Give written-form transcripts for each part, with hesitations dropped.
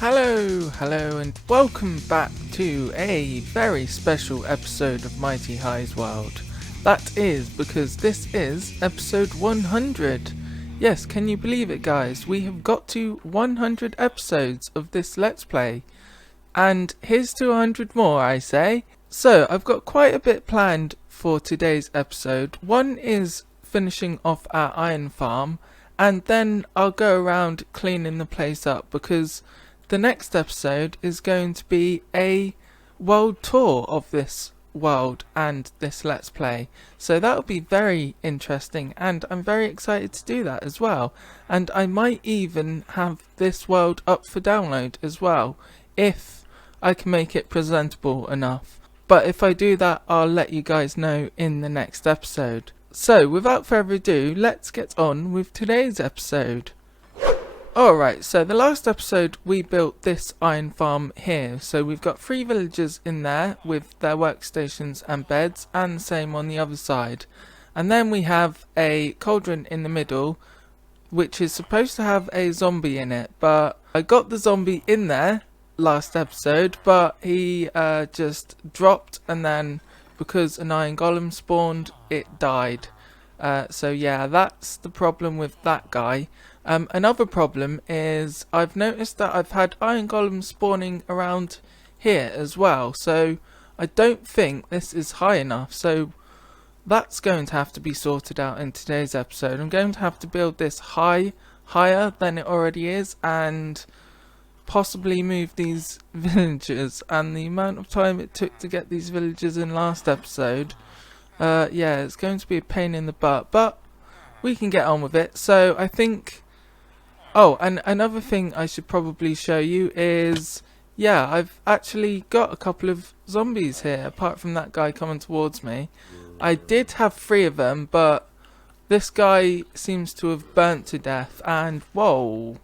Hello, and welcome back to a very special episode of Mighty High's World. That is because this is episode 100. Yes, can you believe it, guys? We have got to 100 episodes of this Let's Play. And here's to 100 more, I say. So, I've got quite a bit planned for today's episode. One is finishing off our iron farm, and then I'll go around cleaning the place up because the next episode is going to be a world tour of this world and this Let's Play. So that'll be very interesting, and I'm very excited to do that as well. And I might even have this world up for download as well, if I can make it presentable enough. But if I do that, I'll let you guys know in the next episode. So without further ado, let's get on with today's episode. Alright, so the last episode we built this iron farm here. So we've got 3 villagers in there with their workstations and beds, and the same on the other side. And then we have a cauldron in the middle, which is supposed to have a zombie in it. But I got the zombie in there last episode, but he just dropped, and then because an iron golem spawned, it died. So yeah, that's the problem with that guy. Another problem is I've noticed that I've had iron golems spawning around here as well, so I don't think this is high enough, so that's going to have to be sorted out in today's episode. I'm going to have to build this higher than it already is, and possibly move these villagers, and the amount of time it took to get these villagers in last episode, yeah, it's going to be a pain in the butt, but we can get on with it. So I think, oh, and another thing I should probably show you is, yeah, I've actually got a couple of zombies here, apart from that guy coming towards me. I did have 3 of them, but this guy seems to have burnt to death, and whoa,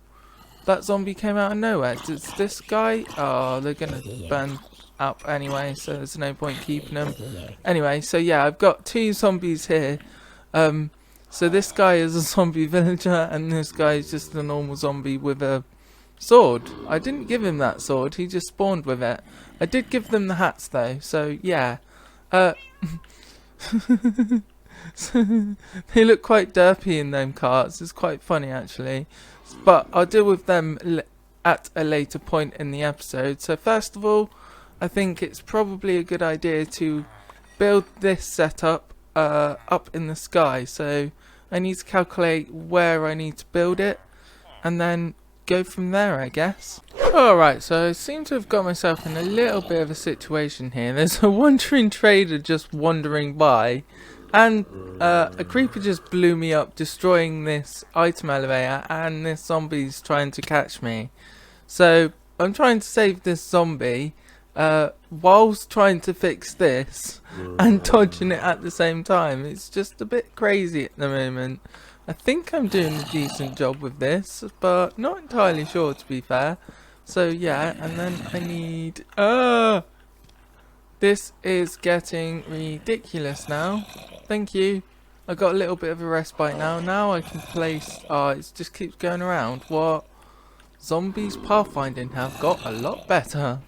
that zombie came out of nowhere. Does this guy, oh, they're gonna burn up anyway, so there's no point keeping them. Anyway, so yeah, I've got 2 zombies here. So this guy is a zombie villager, and this guy is just a normal zombie with a sword. I didn't give him that sword, he just spawned with it. I did give them the hats though, so yeah. So, they look quite derpy in them carts, it's quite funny actually. But I'll deal with them at a later point in the episode. So first of all, I think it's probably a good idea to build this setup up in the sky. So I need to calculate where I need to build it, and then go from there, I guess. Alright, so I seem to have got myself in a little bit of a situation here. There's a wandering trader just wandering by, and a creeper just blew me up, destroying this item elevator, and this zombie's trying to catch me. So I'm trying to save this zombie whilst trying to fix this and dodging it at the same time. It's just a bit crazy at the moment. I think I'm doing a decent job with this, but not entirely sure, to be fair. So yeah, and then I need... this is getting ridiculous now. Thank you. I got a little bit of a respite now. Now I can place... oh, it just keeps going around. What? Zombies pathfinding have got a lot better.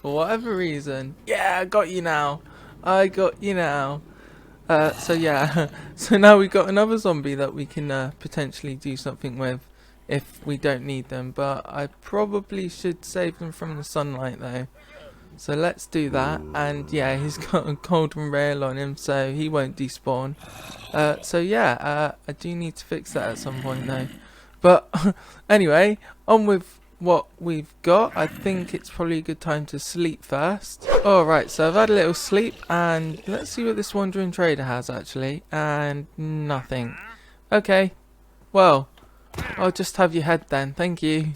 For whatever reason. Yeah, I got you now. I got you now. So yeah. So now we've got another zombie that we can potentially do something with if we don't need them. But I probably should save them from the sunlight though. So let's do that. And yeah, he's got a golden rail on him, so he won't despawn. So yeah, I do need to fix that at some point though. But anyway, on with what we've got. I think it's probably a good time to sleep first. Alright, so I've had a little sleep, and let's see what this wandering trader has actually. And nothing. Okay, well, I'll just have your head then, thank you.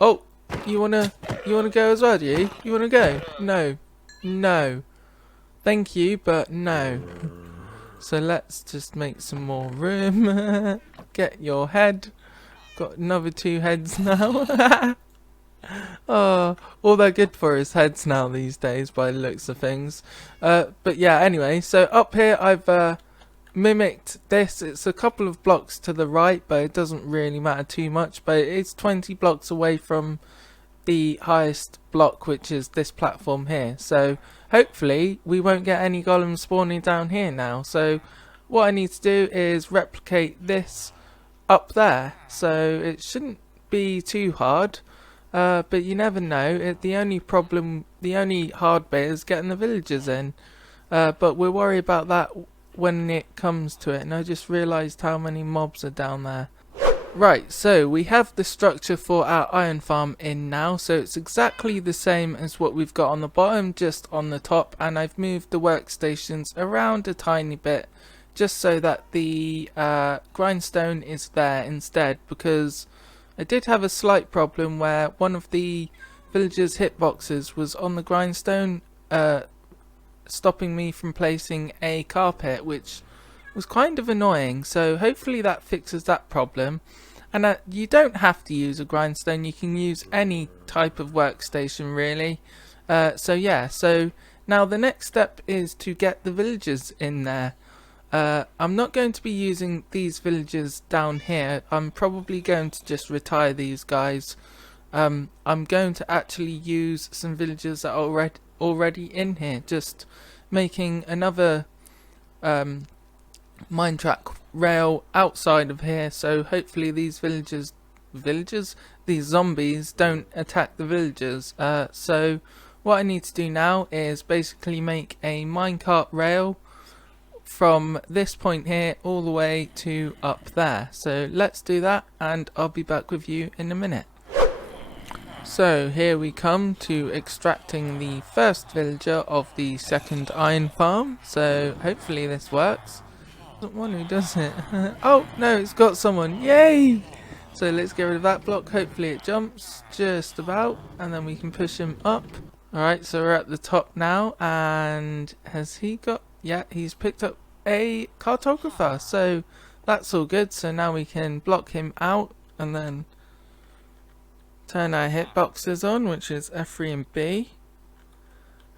Oh, you wanna go as well, do you? You wanna go? No. No. Thank you, but no. So let's just make some more room. Get your head. Got another 2 heads now. Oh, all they're good for is heads now these days by the looks of things. But yeah, anyway, so up here I've mimicked this. It's a couple of blocks to the right, but it doesn't really matter too much. But it's 20 blocks away from the highest block, which is this platform here. So hopefully we won't get any golems spawning down here now. So what I need to do is replicate this up there. So it shouldn't be too hard. But you never know. The only hard bit is getting the villagers in. But we'll worry about that when it comes to it. And I just realised how many mobs are down there. Right, so we have the structure for our iron farm in now, so it's exactly the same as what we've got on the bottom, just on the top, and I've moved the workstations around a tiny bit just so that the grindstone is there instead, because I did have a slight problem where one of the villagers' hitboxes was on the grindstone, stopping me from placing a carpet, which was kind of annoying. So hopefully that fixes that problem. And you don't have to use a grindstone, you can use any type of workstation really. So yeah, so now the next step is to get the villagers in there. I'm not going to be using these villagers down here. I'm probably going to just retire these guys. I'm going to actually use some villagers that are already in here, just making another mine track rail outside of here, so hopefully these these zombies don't attack the villagers. So what I need to do now is basically make a minecart rail from this point here all the way to up there. So let's do that and I'll be back with you in a minute. So here we come to extracting the first villager of the second iron farm. So hopefully this works. One who does it. Oh no, it's got someone. Yay! So let's get rid of that block. Hopefully it jumps just about and then we can push him up. Alright, so we're at the top now, and has he got, yeah, he's picked up a cartographer, so that's all good. So now we can block him out and then turn our hitboxes on, which is F3 and B,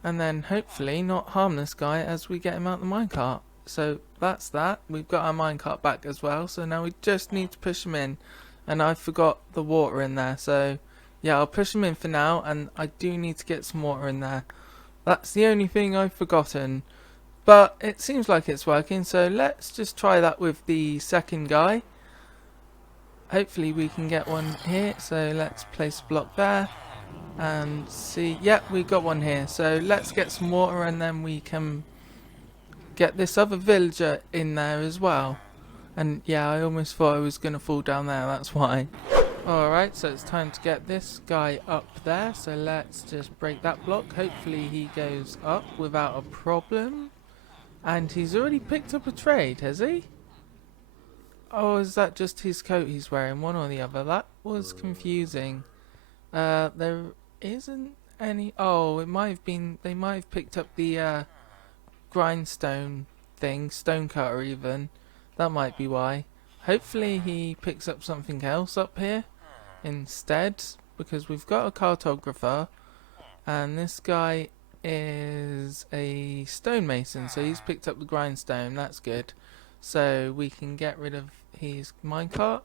and then hopefully not harm this guy as we get him out the minecart. So that's that. We've got our minecart back as well, so now we just need to push him in, and I forgot the water in there, so yeah, I'll push him in for now, and I do need to get some water in there. That's the only thing I've forgotten, but it seems like it's working, so let's just try that with the second guy. Hopefully we can get one here, so let's place a block there and see. Yep, we got one here, so let's get some water and then we can get this other villager in there as well. And yeah, I almost thought I was going to fall down there, that's why. Alright, so it's time to get this guy up there, so let's just break that block. Hopefully he goes up without a problem. And he's already picked up a trade, has he? Oh, is that just his coat he's wearing, one or the other? That was confusing. There isn't any... Oh, it might have been... They might have picked up the grindstone thing, stonecutter even. That might be why. Hopefully he picks up something else up here instead, because we've got a cartographer and this guy is a stonemason, so he's picked up the grindstone. That's good. So we can get rid of his minecart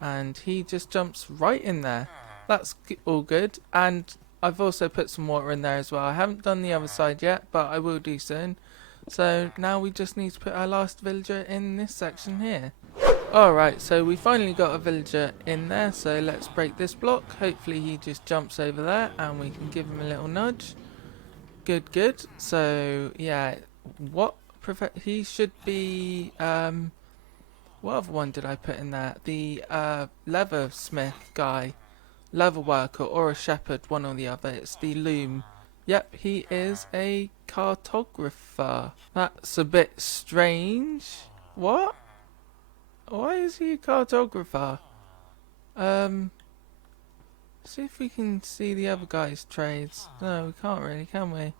and he just jumps right in there. That's all good. And I've also put some water in there as well. I haven't done the other side yet, but I will do soon. So now we just need to put our last villager in this section here. Alright, so we finally got a villager in there, so let's break this block. Hopefully he just jumps over there and we can give him a little nudge. Good, good. So yeah, he should be, what other one did I put in there? The leathersmith guy, leather worker or a shepherd, one or the other. It's the loom. Yep, he is a cartographer. That's a bit strange. What? Why is he a cartographer? See if we can see the other guy's trades. No, we can't really, can we?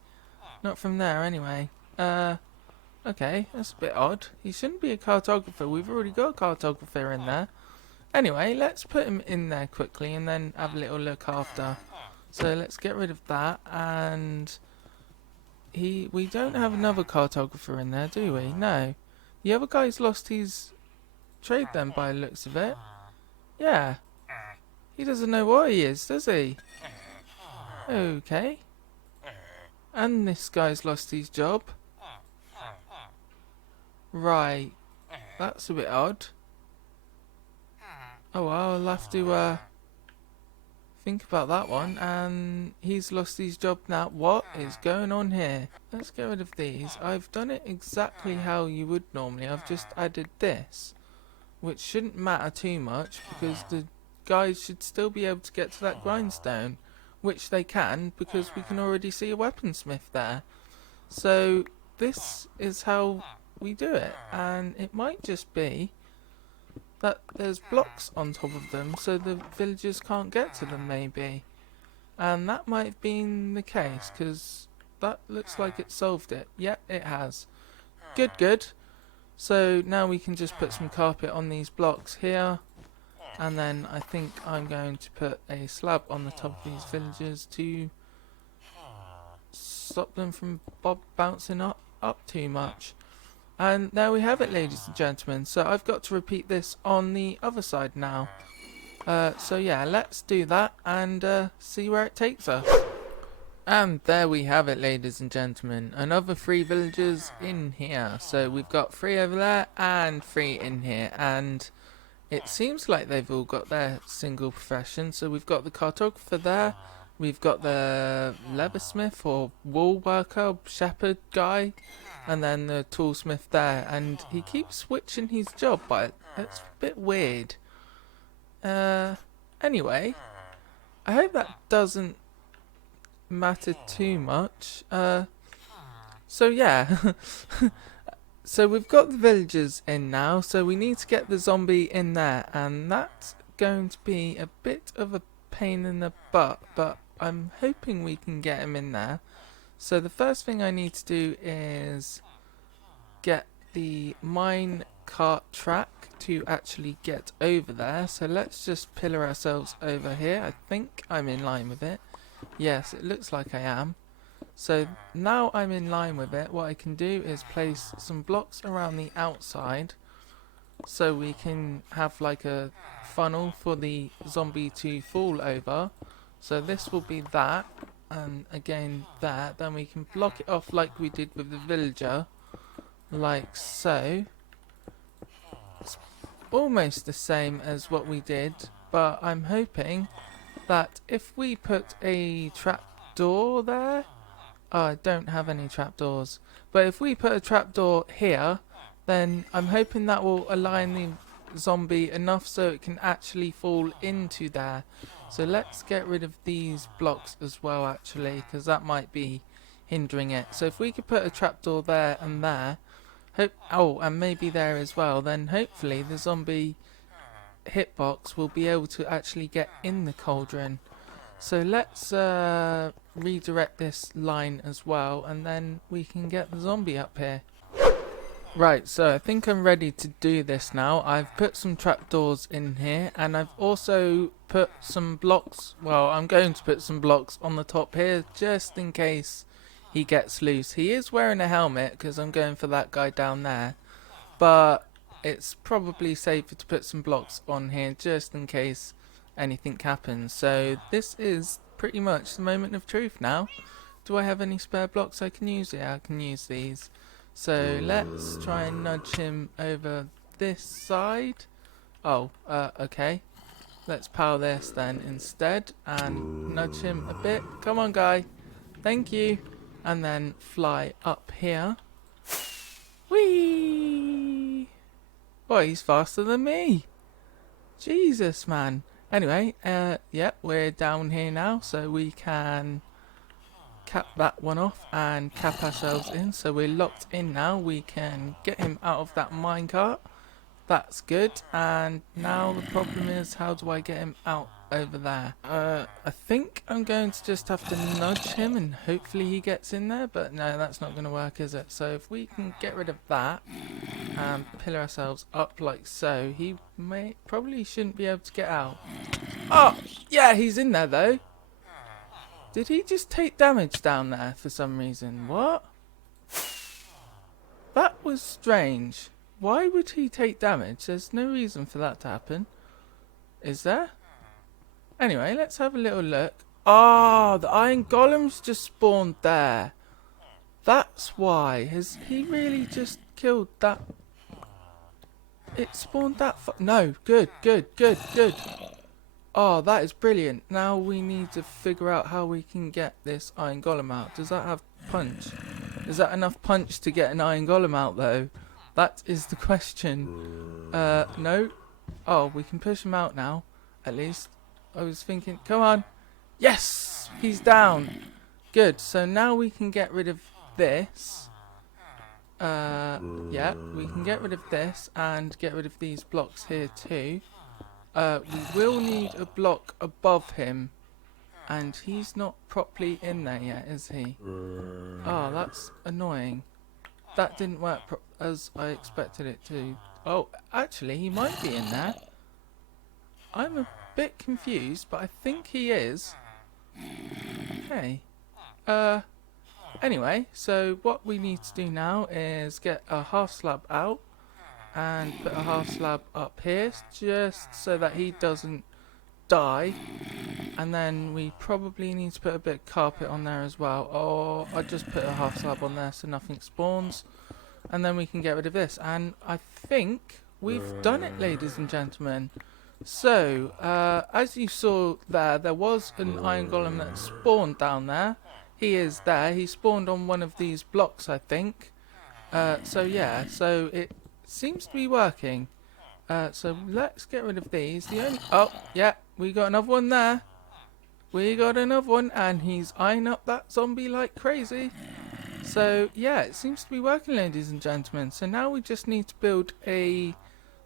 Not from there anyway. Okay, that's a bit odd. He shouldn't be a cartographer. We've already got a cartographer in there. Anyway, let's put him in there quickly and then have a little look after. So let's get rid of that, and we don't have another cartographer in there, do we? No. The other guy's lost his trade then by the looks of it. Yeah. He doesn't know what he is, does he? Okay. And this guy's lost his job. Right. That's a bit odd. Oh well, I'll have to think about that one. And he's lost his job now. What is going on here? Let's get rid of these. I've done it exactly how you would normally. I've just added this, which shouldn't matter too much because the guys should still be able to get to that grindstone, which they can because we can already see a weaponsmith there. So this is how we do it, and it might just be that there's blocks on top of them so the villagers can't get to them maybe, and that might have been the case because that looks like it solved it. Yep, it has. Good. So now we can just put some carpet on these blocks here, and then I think I'm going to put a slab on the top of these villagers to stop them from bouncing up too much. And there we have it, ladies and gentlemen. So I've got to repeat this on the other side now. So yeah, let's do that and see where it takes us. And there we have it, ladies and gentlemen. Another 3 villagers in here. So we've got 3 over there and 3 in here. And it seems like they've all got their single profession. So we've got the cartographer there. We've got the leathersmith or wool worker, shepherd guy. And then the toolsmith there. And he keeps switching his job, but it's a bit weird. Anyway, I hope that doesn't matter too much. So yeah. So we've got the villagers in now, so we need to get the zombie in there, and that's going to be a bit of a pain in the butt, but I'm hoping we can get him in there. So the first thing I need to do is get the mine cart track to actually get over there. So let's just pillar ourselves over here. I think I'm in line with it. Yes, it looks like I am. So now I'm in line with it, what I can do is place some blocks around the outside so we can have like a funnel for the zombie to fall over. So this will be that, and again that, then we can block it off like we did with the villager, like so. It's almost the same as what we did, but I'm hoping that if we put a trap door there, I don't have any trapdoors, but if we put a trapdoor here, then I'm hoping that will align the zombie enough so it can actually fall into there. So let's get rid of these blocks as well actually, because that might be hindering it. So if we could put a trapdoor there and there, and maybe there as well, then hopefully the zombie hitbox will be able to actually get in the cauldron. So let's redirect this line as well, and then we can get the zombie up here. Right, so I think I'm ready to do this now. I've put some trapdoors in here, and I've also put some blocks, well, I'm going to put some blocks on the top here just in case he gets loose. He is wearing a helmet because I'm going for that guy down there, but it's probably safer to put some blocks on here just in case anything happens. So this is pretty much the moment of truth now. Do I have any spare blocks I can use? Yeah, I can use these. So let's try and nudge him over this side. Oh, okay. Let's power this then instead and nudge him a bit. Come on, guy. Thank you. And then fly up here. Whee! Boy, he's faster than me. Jesus, man. Anyway, yep, we're down here now, so we can cap that one off and cap ourselves in. So we're locked in now. We can get him out of that minecart. That's good. And now the problem is, how do I get him out over there? I think I'm going to just have to nudge him and hopefully he gets in there. But no, that's not going to work, is it? So if we can get rid of that and pillar ourselves up like so, he probably shouldn't be able to get out. Oh, yeah, he's in there though. Did he just take damage down there for some reason? What? That was strange. Why would he take damage? There's no reason for that to happen. Is there? Anyway, let's have a little look. Ah, the iron golems just spawned there. That's why. Has he really just killed that? It spawned that no, good, good, good, good. Oh, that is brilliant. Now we need to figure out how we can get this iron golem out. Does that have punch? Is that enough punch to get an iron golem out, though? That is the question. No. Oh, we can push him out now, at least. I was thinking, come on. Yes! He's down. Good. So now we can get rid of this. Yeah, we can get rid of this and get rid of these blocks here too. We will need a block above him, and he's not properly in there yet, is he? Oh, that's annoying. That didn't work as I expected it to. Oh, actually, he might be in there. I'm a bit confused, but I think he is. Okay. Anyway, so what we need to do now is get a half slab out and put a half slab up here just so that he doesn't die, and then we probably need to put a bit of carpet on there as well, or I just put a half slab on there so nothing spawns, and then we can get rid of this. And I think we've done it, ladies and gentlemen. So as you saw there was an iron golem that spawned down there. He is there. He spawned on one of these blocks, I think. So yeah, so it seems to be working. So let's get rid of these. Oh, yeah, we got another one there. We got another one, and he's eyeing up that zombie like crazy. So yeah, it seems to be working, ladies and gentlemen. So now we just need to build a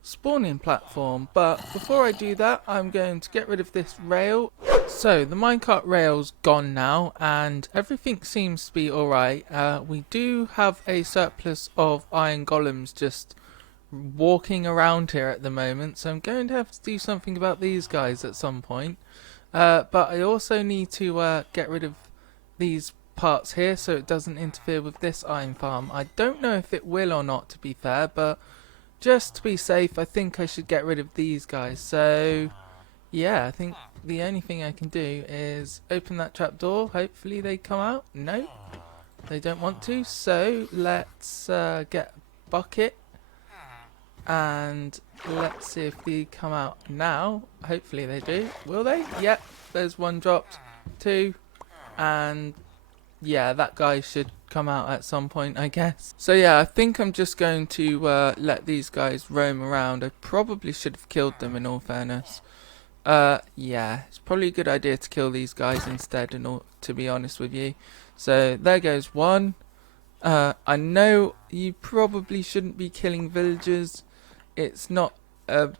spawning platform. But before I do that, I'm going to get rid of this rail. So the minecart rail's gone now, and everything seems to be alright. We do have a surplus of iron golems just walking around here at the moment, so I'm going to have to do something about these guys at some point. But I also need to get rid of these parts here so it doesn't interfere with this iron farm. I don't know if it will or not, to be fair, but just to be safe, I think I should get rid of these guys. So yeah, I think the only thing I can do is open that trapdoor. Hopefully they come out. No, they don't want to. So let's get a bucket and let's see if they come out now. Hopefully they do. Will they? Yep, there's one dropped. Two, and yeah, that guy should come out at some point, I guess. So yeah, I think I'm just going to let these guys roam around. I probably should have killed them, in all fairness. Yeah, it's probably a good idea to kill these guys instead, to be honest with you. So there goes one. I know you probably shouldn't be killing villagers. It's not the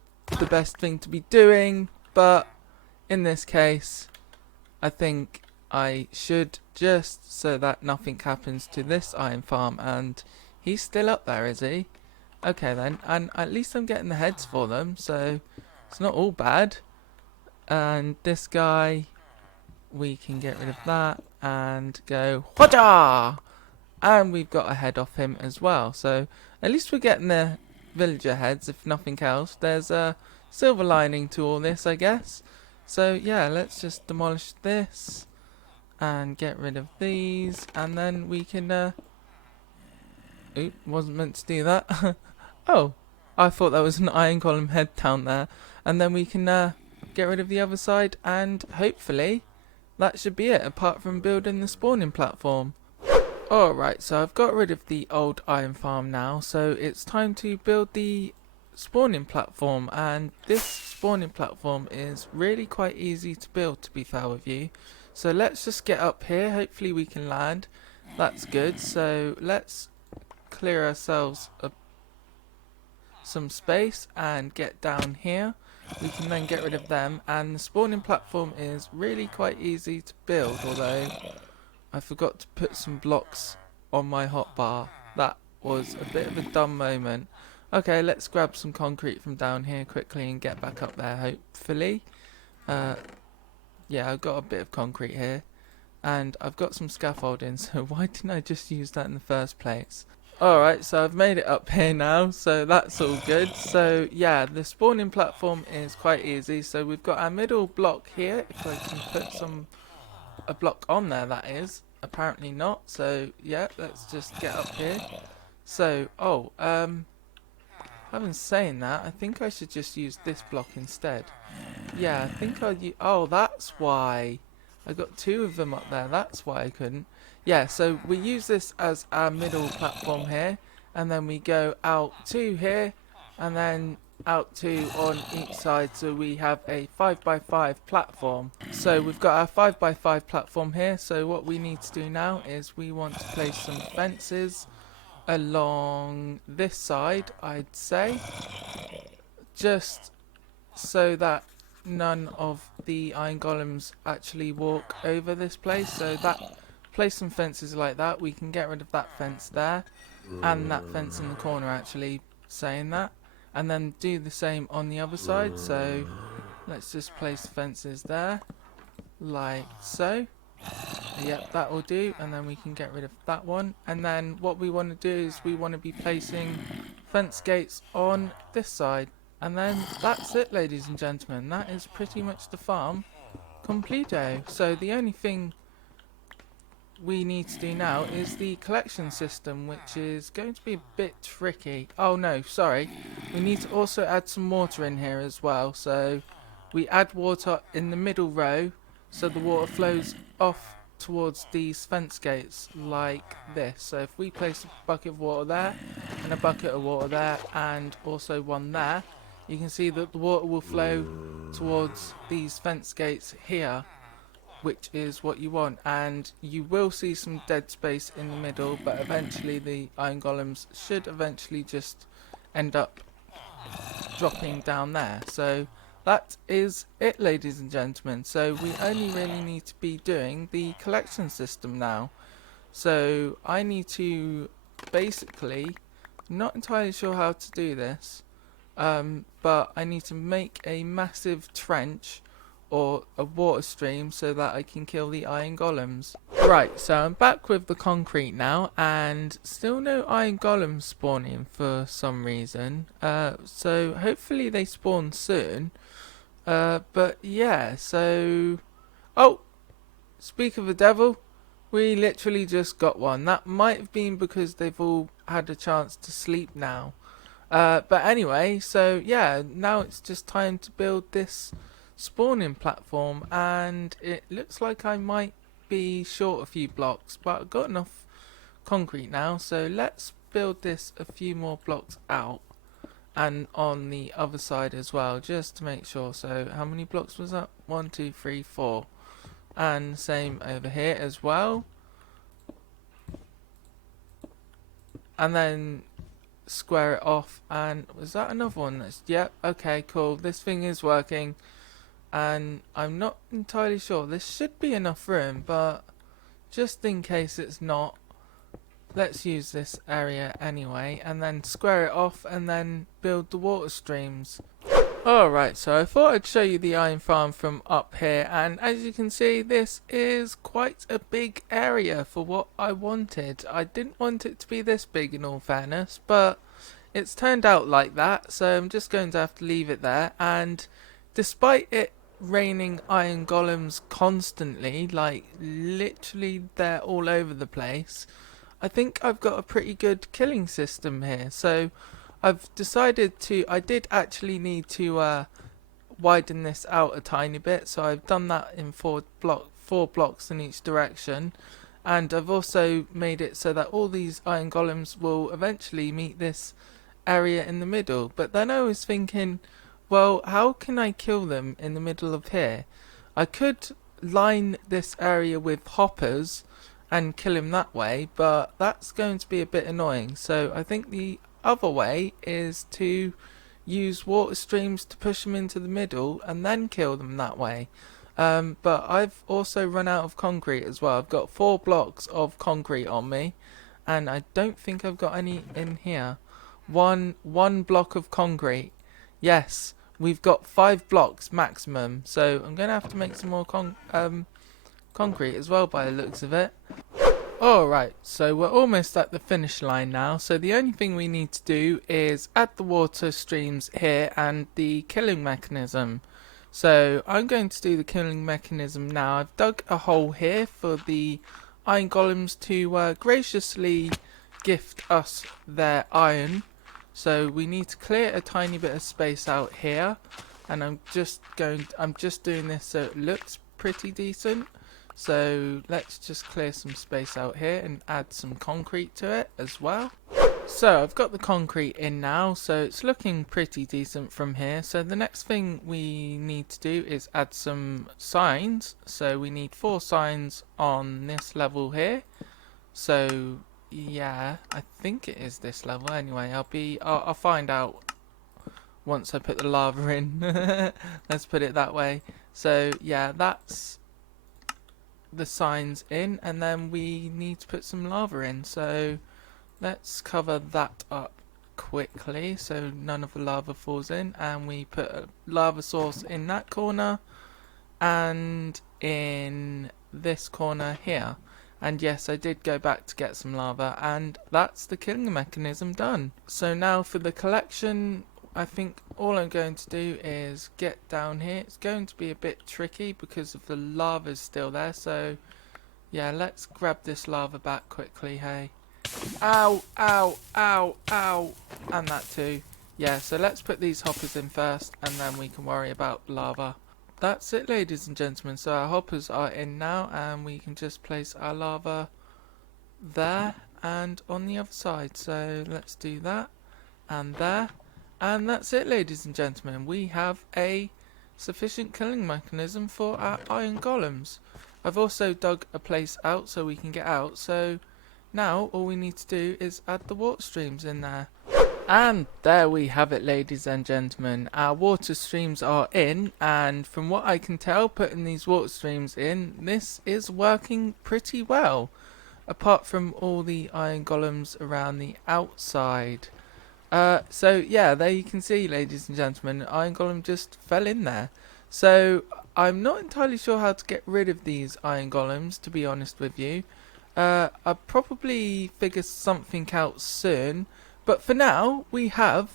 best thing to be doing, but in this case, I think I should, just so that nothing happens to this iron farm. And he's still up there, is he? Okay then, and at least I'm getting the heads for them, so it's not all bad. And this guy, we can get rid of that and go whaja! And we've got a head off him as well. So at least we're getting the villager heads, if nothing else. There's a silver lining to all this, I guess. So yeah, let's just demolish this and get rid of these, and then we can oop, wasn't meant to do that. Oh, I thought that was an iron column head down there. And then we can get rid of the other side, and hopefully that should be it, apart from building the spawning platform. Alright, so I've got rid of the old iron farm now, so it's time to build the spawning platform. And this spawning platform is really quite easy to build, to be fair with you. So let's just get up here. Hopefully we can land. That's good. So let's clear ourselves some space and get down here. We can then get rid of them, and the spawning platform is really quite easy to build, although I forgot to put some blocks on my hotbar. That was a bit of a dumb moment. Okay, let's grab some concrete from down here quickly and get back up there, hopefully. Yeah, I've got a bit of concrete here, and I've got some scaffolding, so why didn't I just use that in the first place? Alright, so I've made it up here now, so that's all good. So yeah, the spawning platform is quite easy. So we've got our middle block here. If I can put some a block on there, that is. Apparently not, so yeah, let's just get up here. So, having saying that, I think I should just use this block instead. Yeah, I think I'll use... Oh, that's why. I got two of them up there, that's why I couldn't. Yeah, so we use this as our middle platform here, and then we go out to here, and then out to on each side, so we have a 5x5 platform. So we've got our 5x5 platform here, so what we need to do now is we want to place some fences along this side, I'd say, just so that none of the iron golems actually walk over this place. So that, place some fences like that. We can get rid of that fence there and that fence in the corner, actually saying that, and then do the same on the other side. So let's just place fences there like so. Yep, that will do, and then we can get rid of that one. And then what we want to do is we want to be placing fence gates on this side. And then that's it, ladies and gentlemen. That is pretty much the farm completo. So the only thing we need to do now is the collection system, which is going to be a bit tricky. Oh no, sorry. We need to also add some water in here as well. So we add water in the middle row, so the water flows off towards these fence gates like this. So if we place a bucket of water there and a bucket of water there and also one there, you can see that the water will flow towards these fence gates here, which is what you want. And you will see some dead space in the middle, but eventually the iron golems should eventually just end up dropping down there. So that is it, ladies and gentlemen. So we only really need to be doing the collection system now. So I need to basically, not entirely sure how to do this, but I need to make a massive trench or a water stream so that I can kill the iron golems. Right, so I'm back with the concrete now, and still no iron golems spawning for some reason. So hopefully they spawn soon. But yeah, so... Oh! Speak of the devil, we literally just got one. That might have been because they've all had a chance to sleep now. But anyway, so yeah, now it's just time to build this spawning platform, and it looks like I might be short a few blocks, but I've got enough concrete now, so let's build this a few more blocks out and on the other side as well, just to make sure. So how many blocks was that? 1, 2, 3, 4, and same over here as well, and then square it off. And was that another one? That's, yep, okay, cool, this thing is working. And I'm not entirely sure. This should be enough room, but just in case it's not, let's use this area anyway, and then square it off and then build the water streams. Alright, so I thought I'd show you the iron farm from up here, and as you can see, this is quite a big area for what I wanted. I didn't want it to be this big, in all fairness, but it's turned out like that, so I'm just going to have to leave it there. And despite it raining iron golems constantly, like literally they're all over the place, I think I've got a pretty good killing system here. So I've decided to, I did actually need to widen this out a tiny bit, so I've done that in four blocks in each direction, and I've also made it so that all these iron golems will eventually meet this area in the middle. But then I was thinking, well, how can I kill them in the middle of here? I could line this area with hoppers and kill him that way, but that's going to be a bit annoying. So I think the other way is to use water streams to push them into the middle and then kill them that way. But I've also run out of concrete as well. I've got 4 blocks of concrete on me, and I don't think I've got any in here. One block of concrete. Yes, we've got 5 blocks maximum, so I'm going to have to make some more concrete as well by the looks of it. Alright, so we're almost at the finish line now, so the only thing we need to do is add the water streams here and the killing mechanism. So I'm going to do the killing mechanism now. I've dug a hole here for the iron golems to graciously gift us their iron. So we need to clear a tiny bit of space out here, and I'm just doing this so it looks pretty decent. So let's just clear some space out here and add some concrete to it as well. So I've got the concrete in now, so it's looking pretty decent from here. So the next thing we need to do is add some signs. So we need 4 signs on this level here. So yeah, I think it is this level anyway. I'll find out once I put the lava in. Let's put it that way. So yeah, that's the signs in, and then we need to put some lava in. So let's cover that up quickly so none of the lava falls in, and we put a lava source in that corner and in this corner here. And yes, I did go back to get some lava, and that's the killing mechanism done. So now for the collection, I think all I'm going to do is get down here. It's going to be a bit tricky because of the lava's still there, so yeah, let's grab this lava back quickly. Hey, ow, ow, ow, ow, and that too. Yeah, so let's put these hoppers in first, and then we can worry about lava. That's it, ladies and gentlemen. So our hoppers are in now, and we can just place our lava there and on the other side. So let's do that, and there, and that's it, ladies and gentlemen. We have a sufficient killing mechanism for our iron golems. I've also dug a place out so we can get out. So now all we need to do is add the water streams in there. And there we have it, ladies and gentlemen. Our water streams are in, and from what I can tell, putting these water streams in, this is working pretty well. Apart from all the iron golems around the outside. So yeah, there you can see, ladies and gentlemen, iron golem just fell in there. So I'm not entirely sure how to get rid of these iron golems, to be honest with you. I'll probably figure something out soon. But for now, we have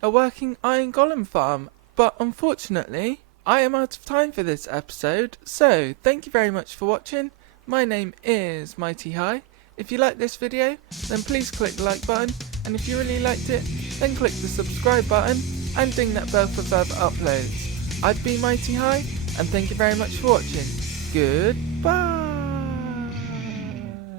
a working iron golem farm. But unfortunately, I am out of time for this episode. So thank you very much for watching. My name is MightyHigh. If you like this video, then please click the like button. And if you really liked it, then click the subscribe button and ding that bell for further uploads. I've been MightyHigh, and thank you very much for watching. Goodbye.